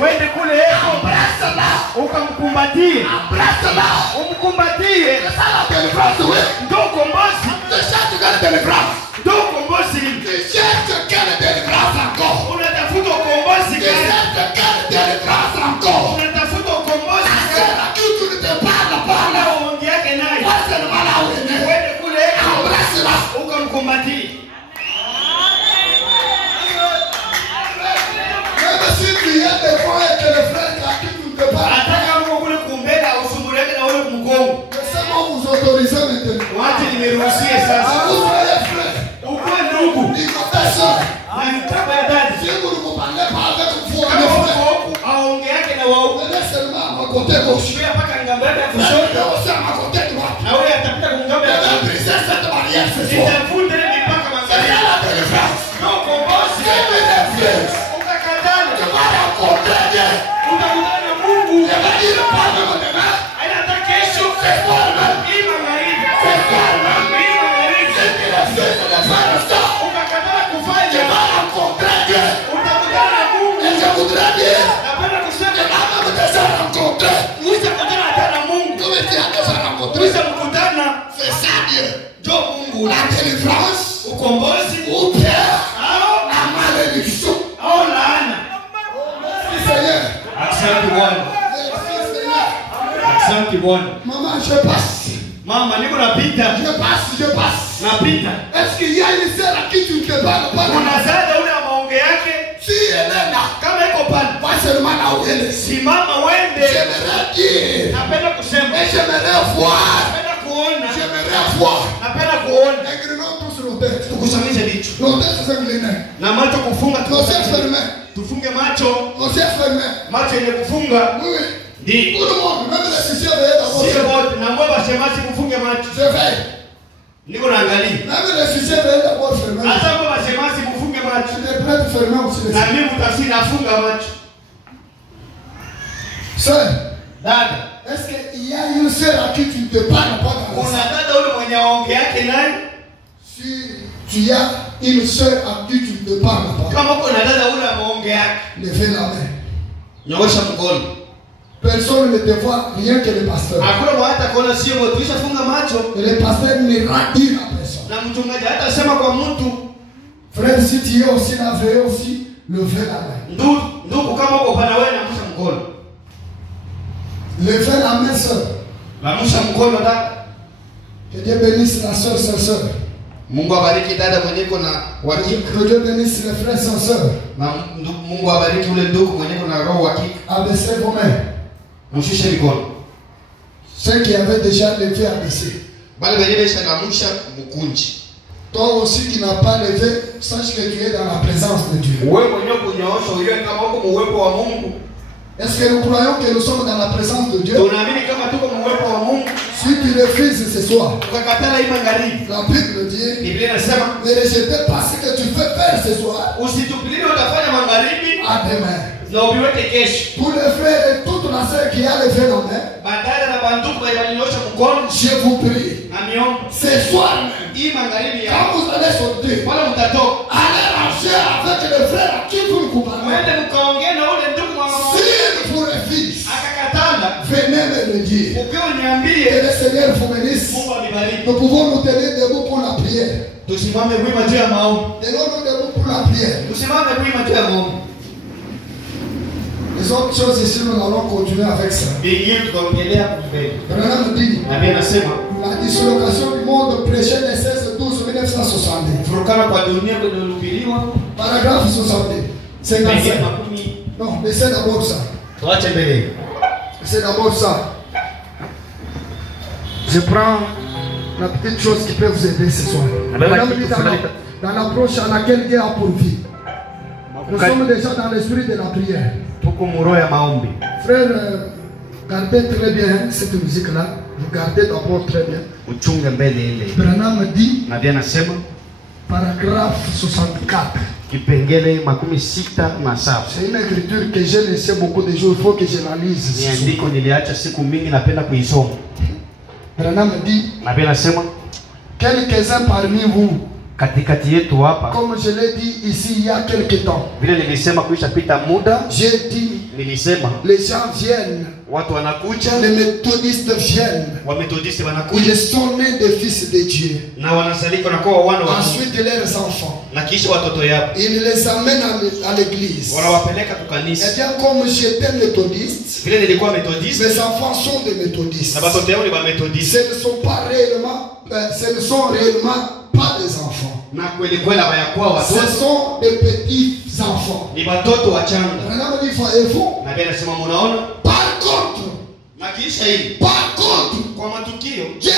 Wende kule eko. Ukamkumbatie. Umkumbatie. Ndio ukombozi. Ndio ukombozi. Unatafuta ukombozi gani? Unatafuta ukombozi gani? Uongi yake naye. Wende kule eko. Ukamkumbatie. Ataka Mungu kule kumbele usumbuliane na wewe mgongo. Wacha nimeruhusie sasa. Ukwe ndugu. Na mtaba ya dadi. Aonge yake na wao. Ushia paka ngambele ya kushoto. Na wewe atapita kungambele ya kushoto. Itafunde mipaka mangalia. No kombozi. Ukakatana. Utakutana na Mungu. Aina kesho. Ima magharibi. Ukakatana kufanya. Utakutana na Mungu. Napenda kusema utakutana na Mungu. Utakutana. Jo Mungu. La délivrance. Ukombozi. Au laana. Asante Bwana. Asante Bwana. Maman, je passe. Mama, niko napita. Je passe. Napita. Est-ce qu'il y a une sœur à qui tu ne peux pas parler? Unazada ule maonge yake. Si elle est là, Kama iko pale. pas seulement là où elle est. Simama wende. J'aimerais dire. Napenda kusema. Et j'aimerais voir. Napenda kuona. J'aimerais voir. Napenda kuona. Inclinons tous nos têtes. Tukusamishe vichwa. Nos têtes sont inclinées. Na macho kufunga Nos yeux fermés. Tufunge macho. Nos yeux fermés. Macho yenye kufunga. Oui. Ndi. Tout le monde, même les sisiers veillent d'abord. Sio wote na mbona bashemasi kufunge macho. Je veille. Niko naangalia. Même les sisiers veillent d'abord fermés. Hata mbona bashemasi kufunge macho. Je les prête fermés aussi. Na mimi mtafsiri nafunga macho. Sœur, Dada. est-ce qu'il y a une sœur à qui tu ne te parles pas dans la Kuna dada ule mwenye aonge yake naye. Si tu as une sœur à qui tu ne te parles pas, Kama kuna dada ule aonge yake. levez la main. Nyoosha mkono. Personne ne te voit, rien que le pasteur. Hakuna hata kuona sio wote tulishafunga macho. Et le pasteur ne radie à personne. Na mchungaji hata sema kwa mtu. Frère, si tu es aussi là, veuillez aussi lever la main. Ndugu kama uko pana wewe namusha mkono. Levez la main, sœur. Namusha mkono dada. Que Dieu bénisse la sœur, sa sœur. Mungu abariki dada mwenye kuna wakika. Que Dieu bénisse les frères, sa sœur. Na Mungu abariki ule ndugu mwenye kuna roho wakika. Abaissez vos mains. Mshushe mikono. Ceux qui avaient déjà levé, abaissez. Bale wenyewe shanamusha mkunji. Toi aussi qui n'as pas levé, sache que tu es dans la présence de Dieu. Wewe mwenyewe kunyoosha uwe kama uko muwepo wa Mungu. Est-ce que nous croyons que nous sommes dans la présence de Dieu? Tunaamini kama tuko muwepo wa Mungu. Si tu refuses ce soir, Ukakatala hii magharibi. la Bible dit, Biblia inasema ne rejetez pas ce que tu veux faire ce soir usitupilie utafanya magharibi à demain. na ubiweke kesho. Pour les frères et toute la sœur qui a levé la main, Badala na banduku balinyosha mkono je vous prie, na miombe. ce soir même, Hii magharibi ya quand vous allez sortir, wala mtatoka. allez ranger avec les frères à qui vous nous parlez. Mwende mkaongea na ule ndugu mwa mama. S'il vous refuse, Akakatana. venez me le dire. Ukiwa Que niambie le Seigneur vous bénisse. Mungu amibariki. Nous pouvons nous tenir debout pour la prière. Tusimame wima juu ya maombi. Tenons-nous debout pour la prière. Tusimame wima juu ya maombi. Les autres choses ici, nous allons continuer avec ça. Vingine tutaongelea mbele. Branham dit, Na pia nasema la dislocation du monde prêché le 16-12-1960. furukana kwa dunia kuhubiriwa. Paragraphe 60. 55. Non, mais c'est d'abord ça. Tuache mbele. C'est d'abord ça. Je prends la petite chose qui peut vous aider ce soir. Branham dit dans l'approche à laquelle Dieu a pourvu. Nous sommes déjà dans l'esprit de la prière. Tuko muro ya maombi. Frère, gardez très bien cette musique-là. Vous gardez d'abord très bien. Uchunge mbele ile. Branham dit, Na pia nasema paragraphe 64. kipengele 67. C'est une écriture que j'ai laissé beaucoup de jours. Il faut que je la lise. Ni andiko niliacha siku mingi napenda kuisoma. Branham dit, Na pia nasema quelques-uns parmi vous, katikati yetu hapa. Comme je l'ai dit ici il y a quelque temps. Vile nilisema kuisha pita muda. J'ai dit Nilisema les gens viennent. Watu wanakuja. Les méthodistes viennent. Wa méthodistes wanakuja. Ils sont nés des fils de Dieu. Na wanazalika na kuwa wana wa Mungu. Ensuite leurs enfants. Na kisha watoto yao. Ils les amènent à l'église. Wanawapeleka kwa kanisa. Et bien comme j'étais méthodiste. Vile nilikuwa méthodiste. Mes enfants sont des méthodistes. Na watoto yao ni wa méthodistes. Ce ne sont pas réellement ce ne sont réellement pas des enfants. Na kweli kweli hawayakuwa watoto. Ce sont des petits enfants. Ni watoto wachanga. Na Biblia inasema munaona? Par contre, makisha hili. Par contre, kwa matukio, Dieu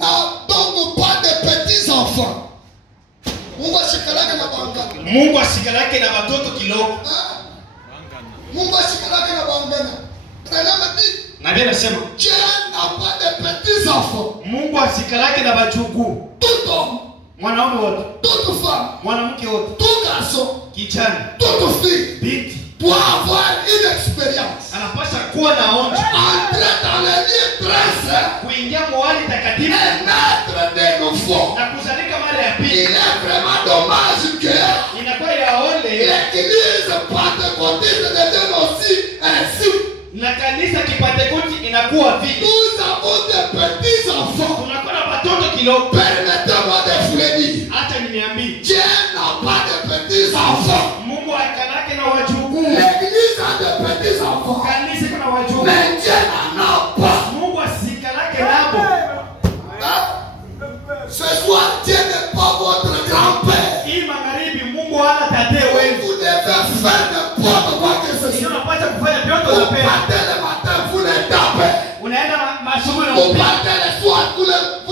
n'a donc pas de petits enfants. Mungu asikalake na bangana. Mungu asikalake na watoto kidogo. Mungu asikalake na bangana. Na Biblia inasema Dieu n'a pas de petits enfants. Mungu asikalake na wachukuu. Tout homme, mwanaume wote, toute femme, mwanamke wote, tout garçon, kijana, toute fille, binti, pour avoir une expérience, anapaswa kuwa na onjo, entrer dans les lieux très saints, kuingia mahali takatifu, naître de nouveau. na kuzalika mara ya Il pili. est vraiment dommage que Inakuwa yaole l'église pentecôtiste devienne aussi ainsi. na kanisa kipentekosti inakuwa vile. Nous avons des petits enfants. Tunakuwa na watoto kidogo. Permettez-moi de vous le dire. Hata nimeambia Dieu n'a pas de petits enfants. Mungu akalake na wajukuu. L'église a de petits enfants. Kanisa kuna wajukuu. Mais Dieu n'en a pas. Mungu asikalake nabo. Ce soir, Dieu n'est pas votre grand-père. Hii magharibi Mungu hana tate wenu. Vous devez faire n'importe quoi que ce soit. Unapaswa kufanya vyote Vous unapenda. partez le matin, vous les tapez. Unaenda masomo na Vous partez le soir, vous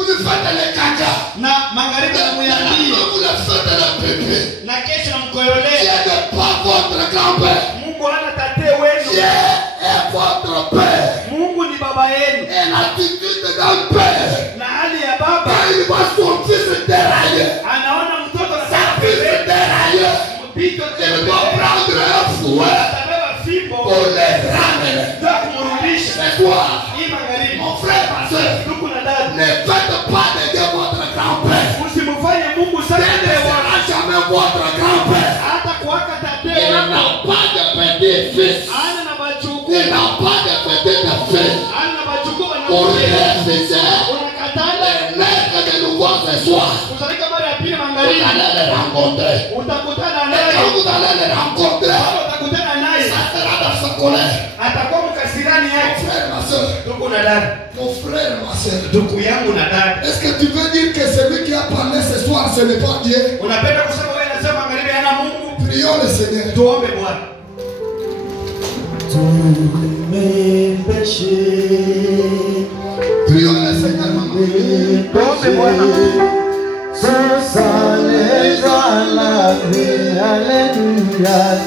lui faites les caca. na magharibi na muyambia. Vous le faites le bébé. Na kesho na mkoyolea. Dieu n'est pas votre grand-père. Mungu hana tate wenu. Dieu est votre père. Mungu ni baba yenu. Et l'attitude d'un père, Na hali ya baba, quand il voit son fils dérailler, anaona mtoto sa fils dérailler, mpito il doit prendre un fouet atabeba fimbo pour les ramener. za kumrudisha. Ce soir, Hii magharibi, mon frère, ma soeur, ndugu na dada, ne faites pas de Dieu votre grand-père. usimfanye Mungu Dieu sana ne tate wako. sera jamais votre grand-père. Hata kuwaka tate Il wako. n'a pas de petits-fils. Ana na wajukuu. Il n'a pas de petites-filles. Ana na wajukuu Pour wanakuja. les fils, Unakatala les naître de nouveau ce soir. kuzalika mara ya pili Vous magharibi. allez les rencontrer. Utakutana Et naye. quand vous allez les rencontrer, Kama utakutana naye, ça sera dans sa colère. atakuwa mkasirani Mon yake. frère, ma soeur. Ndugu na dada, Mon frère, ma soeur. ndugu yangu na dada, Est-ce que tu veux dire que celui qui a parlé ce soir, ce n'est pas Dieu? unapenda kusema wewe nasema magharibi hana Mungu? Prions le Seigneur. Tuombe Bwana. Prions le Seigneur, maman. Tuombe Bwana. Alléluia.